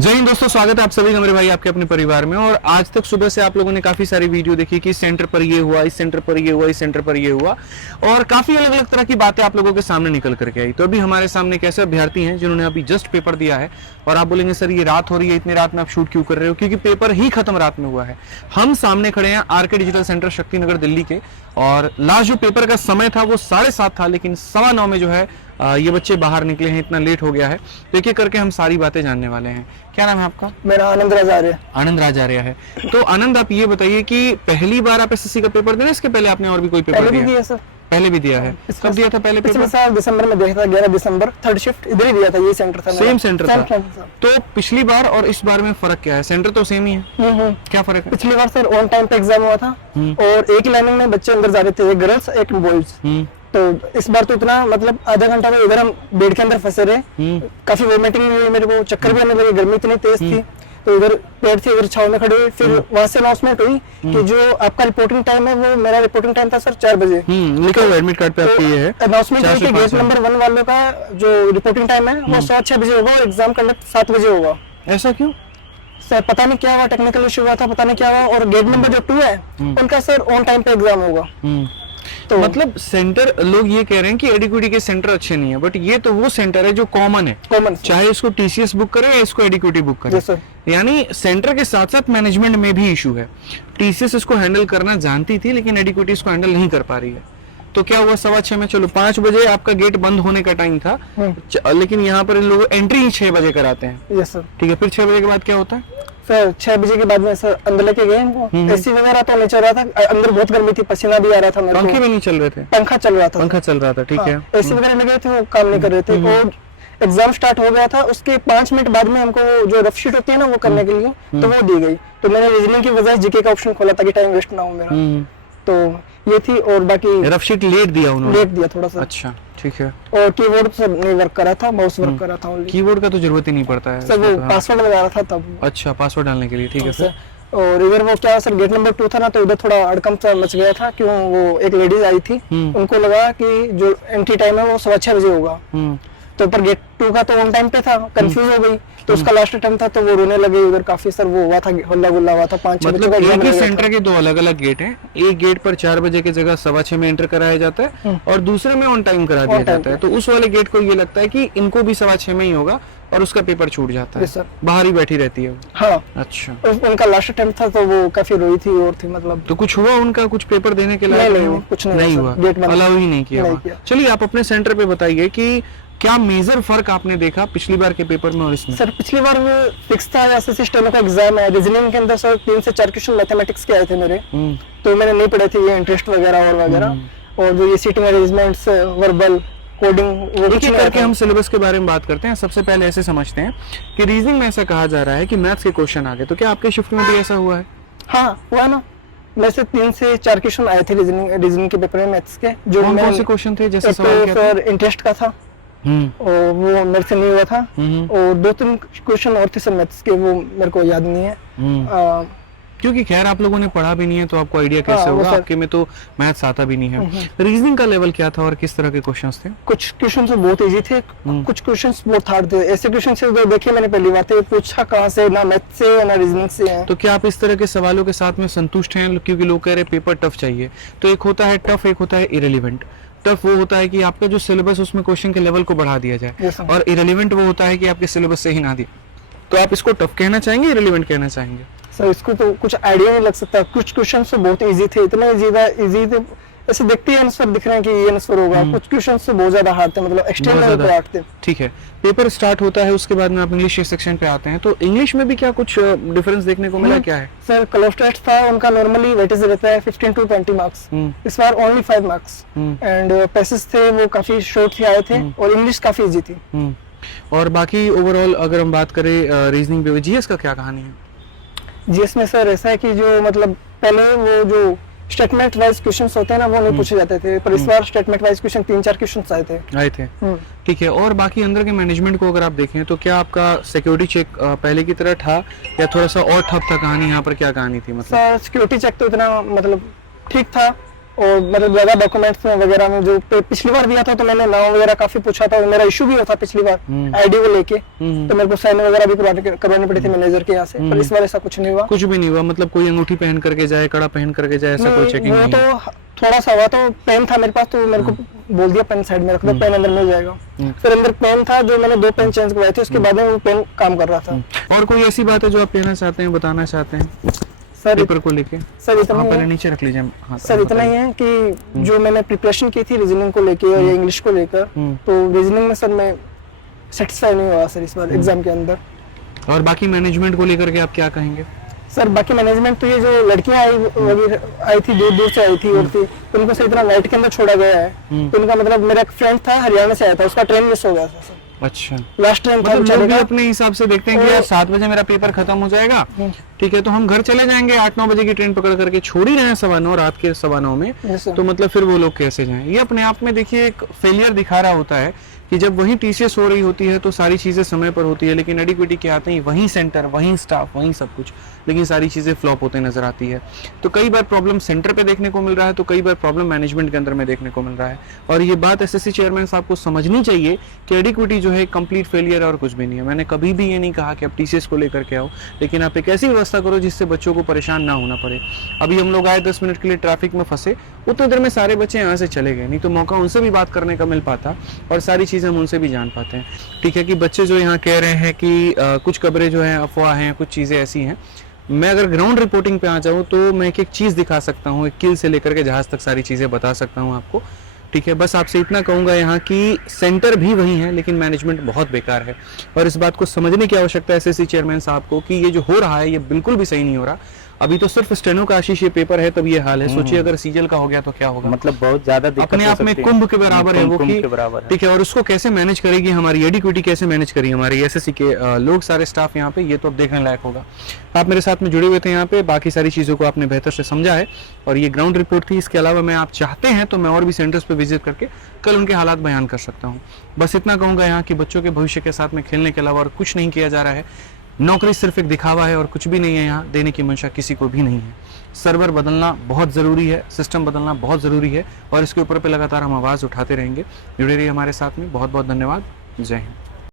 जय हिंद दोस्तों, स्वागत है आप सभी का मेरे भाई आपके अपने परिवार में। और आज तक सुबह से आप लोगों ने काफी सारी वीडियो देखी कि इस सेंटर पर ये हुआ, इस सेंटर पर ये हुआ, इस सेंटर पर ये हुआ, और काफी अलग अलग तरह की बातें आप लोगों के सामने निकल करके आई। तो अभी हमारे सामने एक ऐसे अभ्यर्थी हैं जिन्होंने अभी जस्ट पेपर दिया है, और आप बोलेंगे सर ये रात हो रही है, इतनी रात में आप शूट क्यों कर रहे हो? क्योंकि पेपर ही खत्म रात में हुआ है। हम सामने खड़े हैं RK digital centre Shaktinagar Delhi के, और लास्ट जो पेपर का समय था वो 7:30 था, लेकिन 9:15 में जो है ये बच्चे बाहर निकले हैं, इतना लेट हो गया है। तो एक एक करके हम सारी बातें जानने वाले हैं। क्या नाम है आपका? मेरा आनंद राज आर्य। आनंद राज आर्य है। तो आनंद, आप ये बताइए कि पहली बार आप एसएससी का पेपर दे रहे हैं, इसके पहले आपने और भी कोई पेपर दिया? दिया सर। पहले भी दिया है। कब दिया था पहले पेपर? पिछले साल दिसंबर में दिया था, 11 दिसंबर, थर्ड शिफ्ट इधर ही दिया था। ये सेंटर था, सेम सेंटर था। था। तो पिछली बार और इस बार में फर्क क्या है? सेंटर तो सेम ही है, क्या फर्क है? पिछली बार सर ऑन टाइम पे एग्जाम हुआ था, और एक ही लाइनिंग में बच्चे अंदर जा रहे थे, एक गर्ल्स एक बॉयज। तो इस बार तो इतना मतलब आधा घंटा में इधर हम बेड के अंदर फंसे रहे। काफी वोमिटिंग हुई मेरे को, चक्कर भी आने लगे, गर्मी इतनी तेज थी। तो इधर पेड़ थे, इधर छाव में खड़े हुए। फिर वहां से अनाउंसमेंट हुई कि जो आपका रिपोर्टिंग टाइम है, वो मेरा रिपोर्टिंग टाइम था सर 4 बजे। लिखा हुआ एडमिट कार्ड पे आपके ये है। अनाउंसमेंट हुई कि गेट नंबर 1 वालों का जो रिपोर्टिंग टाइम है वो 6 बजे होगा, और एग्जाम कंडक्ट 7 बजे होगा। ऐसा क्यों सर? पता नहीं क्या हुआ, टेक्निकल इशू हुआ था, पता नहीं क्या हुआ। और गेट नंबर जो 2 है उनका सर ऑन टाइम पे एग्जाम होगा। तो मतलब सेंटर, लोग ये कह रहे हैं कि एडिक्विटी के सेंटर अच्छे नहीं है, बट ये तो वो सेंटर है जो कॉमन है, चाहे इसको टीसीएस बुक करे या इसको एडिक्विटी बुक करे। यानी सेंटर के साथ साथ मैनेजमेंट में भी इशू है। टीसीएस इसको हैंडल करना जानती थी, लेकिन एडिक्विटी इसको हैंडल नहीं कर पा रही है। तो क्या हुआ, 6:15 में, चलो 5 बजे आपका गेट बंद होने का टाइम था, लेकिन यहाँ पर इन लोगों एंट्री ही 6 बजे कराते हैं। ठीक है, फिर 6 बजे के बाद क्या होता है? सर 6 बजे के बाद में सर अंदर लेके गए इनको। एसी वगैरह तो नहीं चल रहा था, अंदर बहुत गर्मी थी, पसीना भी आ रहा था। पंखे भी नहीं चल रहे थे? पंखा चल रहा था। पंखा चल रहा था, ठीक है। एसी वगैरह लगे थे, वो काम नहीं कर रहे थे। और एग्जाम स्टार्ट हो गया था, उसके 5 मिनट बाद में हमको जो रफ शीट होती है ना वो करने के लिए, तो वो दी गई। तो मैंने रीजनिंग की वजह जीके का ऑप्शन खोला ताकि टाइम वेस्ट ना हो मेरा। तो ये थी। और बाकी रफ शीट लेट दिया उन्होंने? लेट दिया थोड़ा सा। अच्छा, ठीक है। और कीबोर्ड तो नहीं वर्क कर रहा था, माउस वर्क कर रहा था ओनली। कीबोर्ड का तो जरूरत ही नहीं पड़ता है सर, वो पासवर्ड लगा रहा था तब। अच्छा, पासवर्ड डालने के लिए, ठीक है सर। और इधर वो क्या सर, गेट नंबर 2 था ना, तो इधर थोड़ा अड़कम सा मच गया था। क्यों, वो एक लेडीज आई थी, उनको लगा कि जो एंट्री टाइम है वो 6:15 बजे होगा। तो पर गेट 2 का तो ऑन टाइम पे था, कंफ्यूज हो गई। तो उसका लास्ट टाइम था, तो वो रोने लगे उधर काफी। सर वो हुआ था, हल्ला गुल्ला हुआ था। 5-6 बजे मतलब एक ही सेंटर के 2 अलग अलग गेट हैं। एक गेट पर 4 बजे की जगह 6:15 में एंटर कराया जाता है, और दूसरे में ऑन टाइम करा दिया जाता है। तो उस वाले गेट को ये लगता है कि इनको भी 6:15 में ही होगा, और उसका पेपर छूट जाता है। बाहर ही बैठी रहती है। हाँ, अच्छा। उनका लास्ट टाइम था, तो वो काफी रोई थी और थी मतलब। तो कुछ हुआ उनका, कुछ पेपर देने के लिए? नहीं, कुछ नहीं हुआ, अलाउ ही नहीं किया। चलिए, आप अपने सेंटर पे बताइए कि क्या मेजर फर्क आपने देखा पिछली बार के पेपर में और इसमें? सर पिछली बार वो फिक्स था, एसएससी स्टेनो का एग्जाम है। रीजनिंग के अंदर सर 3 से 4 क्वेश्चन मैथमेटिक्स के आए थे मेरे, तो मैंने नहीं पढ़े थे ये इंटरेस्ट वगैरह और वगैरह। और जो ये सीटिंग अरेंजमेंट्स, वर्बल कोडिंग, वो कुछ नहीं करके हम सिलेबस के बारे में बात करते हैं। सबसे पहले ऐसे समझते हैं कि रीजनिंग में ऐसा कहा जा रहा है कि मैथ्स के क्वेश्चन आ गए, तो क्या आपके शिफ्ट में भी ऐसा हुआ है? हाँ, हुआ ना। मेरे से 3 से 4 क्वेश्चन आए थे रीजनिंग के पेपर में मैथ्स के। जो कौन से क्वेश्चन थे? जैसे सवाल क्या था? सर इंटरेस्ट का था, और वो मेरे से नहीं हुआ था। और 2-3 क्वेश्चन और थे सर मैथ्स के, वो मेरे को याद नहीं है। क्योंकि खैर आप लोगों ने पढ़ा भी नहीं है, तो आपको आइडिया कैसे होगा? आपके में तो मैथ्स आता भी नहीं है। रीजनिंग का लेवल क्या था और किस तरह के क्वेश्चंस थे? कुछ क्वेश्चन तो बहुत इजी थे, कुछ क्वेश्चंस बहुत हार्ड थे। ऐसे क्वेश्चन से जो देखे मैंने पहली बात है, पूछा कहाँ से, ना मैथ्स से ना रीजनिंग से है। तो क्या आप इस तरह के सवालों के साथ में संतुष्ट हैं? क्योंकि लोग कह रहे हैं पेपर टफ चाहिए। तो एक होता है टफ, एक होता है इरेलीवेंट। टफ वो होता है कि आपका जो सिलेबस उसमें क्वेश्चन के लेवल को बढ़ा दिया जाए, और इरेलीवेंट वो होता है कि आपके सिलेबस से ही ना दिए। तो आप इसको टफ कहना चाहेंगे, इरेलीवेंट कहना चाहेंगे? सर इसको तो कुछ आइडिया नहीं लग सकता। कुछ क्वेश्चन तो बहुत इजी थे, इतना इजी थे, ऐसे देखते ही आंसर दिख रहे हैं कि ये आंसर होगा। कुछ क्वेश्चन तो बहुत ज्यादा हार्ड थे, मतलब एक्सट्रीम लेवल पे हार्ड थे। ठीक है, पेपर स्टार्ट होता है, उसके बाद में आप इंग्लिश सेक्शन पे आते हैं। तो इंग्लिश में भी क्या कुछ डिफरेंस देखने को मिला? क्या है सर? क्लोस्टेट था उनका, नॉर्मली वेटेज रहता है 15 to 20 मार्क्स। इस बार ओनली 5 मार्क्स। एंड पैसेज थे वो काफी शॉर्ट ही आए थे, और इंग्लिश काफी इजी थी। और बाकी ओवरऑल अगर हम बात करें रीजनिंग पे, जीएस का क्या कहानी है? जीएस में सर ऐसा है कि जो मतलब पहले वो जो स्टेटमेंट वाइज क्वेश्चंस होते हैं ना, वो नहीं पूछे जाते थे, पर इस बार स्टेटमेंट वाइज क्वेश्चन 3-4 क्वेश्चंस आए थे। ठीक है। और बाकी अंदर के मैनेजमेंट को अगर आप देखें, तो क्या आपका सिक्योरिटी चेक पहले की तरह था, या थोड़ा सा और ठप था कहानी? यहाँ पर क्या कहानी थी? मतलब सर सिक्योरिटी चेक तो इतना मतलब ठीक था, और मतलब ज्यादा डॉक्यूमेंट्स वगैरह में जो पिछली बार दिया था तो मैंने नाम वगैरह काफी पूछा था, मेरा इशू भी हुआ था पिछली बार आईडी को लेके, तो मेरे को साइन वगैरह भी करवानी पड़ी थी मैनेजर के यहाँ से, पर इस बार ऐसा कुछ नहीं हुआ। कुछ भी नहीं हुआ, मतलब कोई अंगूठी पहन करके जाए, कड़ा पहन करके जाए, ऐसा कोई चेकिंग वो नहीं? तो थोड़ा सा हुआ, तो पेन था मेरे पास तो मेरे को बोल दिया पेन साइड में रख दो, पेन अंदर मिल जाएगा। फिर अंदर पेन था जो मैंने 2 पेन चेंज करवाए थे, उसके बाद में वो पेन काम कर रहा था। और कोई ऐसी बात है जो आप कहना चाहते हैं, बताना चाहते हैं सर पेपर को लेके? सर इतना पहले नीचे रख लीजिए। हाँ, सर इतना ही है कि जो मैंने प्रिपरेशन की थी रीजनिंग को लेके और इंग्लिश को लेकर, तो रीजनिंग में सर मैं सेटिस्फाई नहीं हुआ सर इस बार एग्जाम के अंदर। और बाकी मैनेजमेंट को लेकर के आप क्या कहेंगे? सर बाकी मैनेजमेंट तो ये जो लड़कियां आई थी दूर दूर से आई थी और थी, तो उनको सर इतना नाइट के अंदर छोड़ा गया है, तो उनका मतलब मेरा एक फ्रेंड था हरियाणा से आया था, उसका ट्रेन मिस हो गया था सर। अच्छा, लास्ट ट्रेन था, मतलब लोग भी अपने हिसाब से देखते हैं कि यार 7 बजे मेरा पेपर खत्म हो जाएगा, ठीक है, तो हम घर चले जाएंगे, 8-9 बजे की ट्रेन पकड़ करके, छोड़ ही रहे हैं 9:15 रात के 9:15 में, तो मतलब फिर वो लोग कैसे जाएं? ये अपने आप में देखिए एक फेलियर दिखा रहा होता है कि जब वही टीसीएस हो रही होती है तो सारी चीजें समय पर होती है, लेकिन एडिक्विटी के आते ही वही सेंटर, वही स्टाफ, वही सब कुछ, लेकिन सारी चीजें फ्लॉप होते नजर आती है। तो कई बार प्रॉब्लम सेंटर पे देखने को मिल रहा है, तो कई बार प्रॉब्लम मैनेजमेंट के अंदर में देखने को मिल रहा है। और ये बात एसएससी चेयरमैन साहब को समझनी चाहिए कि एडिक्विटी जो है कंप्लीट फेलियर है और कुछ भी नहीं है। मैंने कभी भी ये नहीं कहा कि आप टीसीएस को लेकर के आओ, लेकिन आप एक ऐसी व्यवस्था करो जिससे बच्चों को परेशान ना होना पड़े। अभी हम लोग आए 10 मिनट के लिए ट्रैफिक में फंसे, उतनी देर में सारे बच्चे यहाँ से चले गए, नहीं तो मौका उनसे भी बात करने का मिल पाता और सारी चीजें हम उनसे भी जान पाते हैं। ठीक है कि बच्चे जो यहाँ कह रहे हैं कि कुछ खबरें जो हैं अफवाह हैं, कुछ चीजें ऐसी हैं। मैं अगर ग्राउंड रिपोर्टिंग पे आ जाऊँ तो मैं एक चीज दिखा सकता हूँ, एक किल से लेकर के जहाज तक सारी चीजें बता सकता हूँ आपको। ठीक है, बस आपसे इतना कहूंगा यहाँ कि सेंटर भी वही है लेकिन मैनेजमेंट बहुत बेकार है, और इस बात को समझने की आवश्यकता है एसएससी चेयरमैन साहब को कि ये जो हो रहा है ये बिल्कुल भी सही नहीं हो रहा। अभी तो सिर्फ स्टेनो का आशीष ये पेपर है तब ये हाल है, सोचिए अगर सीजल का हो गया तो क्या होगा। मतलब बहुत ज्यादा अपने आप में कुंभ के बराबर है वो कि बराबर है। ठीक है, और उसको कैसे मैनेज करेगी हमारी एडिक्विटी, कैसे मैनेज करेगी हमारी एसएससी के लोग, सारे स्टाफ यहाँ पे, ये तो अब देखने लायक होगा। आप मेरे साथ में जुड़े हुए थे यहाँ पे, बाकी सारी चीजों को आपने बेहतर से समझा है और ये ग्राउंड रिपोर्ट थी। इसके अलावा मैं आप चाहते हैं तो मैं और भी सेंटर्स पे विजिट करके कल उनके हालात बयान कर सकता हूँ। बस इतना कहूंगा यहाँ कि बच्चों के भविष्य के साथ में खेलने के अलावा और कुछ नहीं किया जा रहा है। नौकरी सिर्फ एक दिखावा है और कुछ भी नहीं है, यहाँ देने की मंशा किसी को भी नहीं है। सर्वर बदलना बहुत ज़रूरी है, सिस्टम बदलना बहुत ज़रूरी है और इसके ऊपर पे लगातार हम आवाज़ उठाते रहेंगे। जुड़े रहिए हमारे साथ में। बहुत बहुत धन्यवाद। जय हिंद।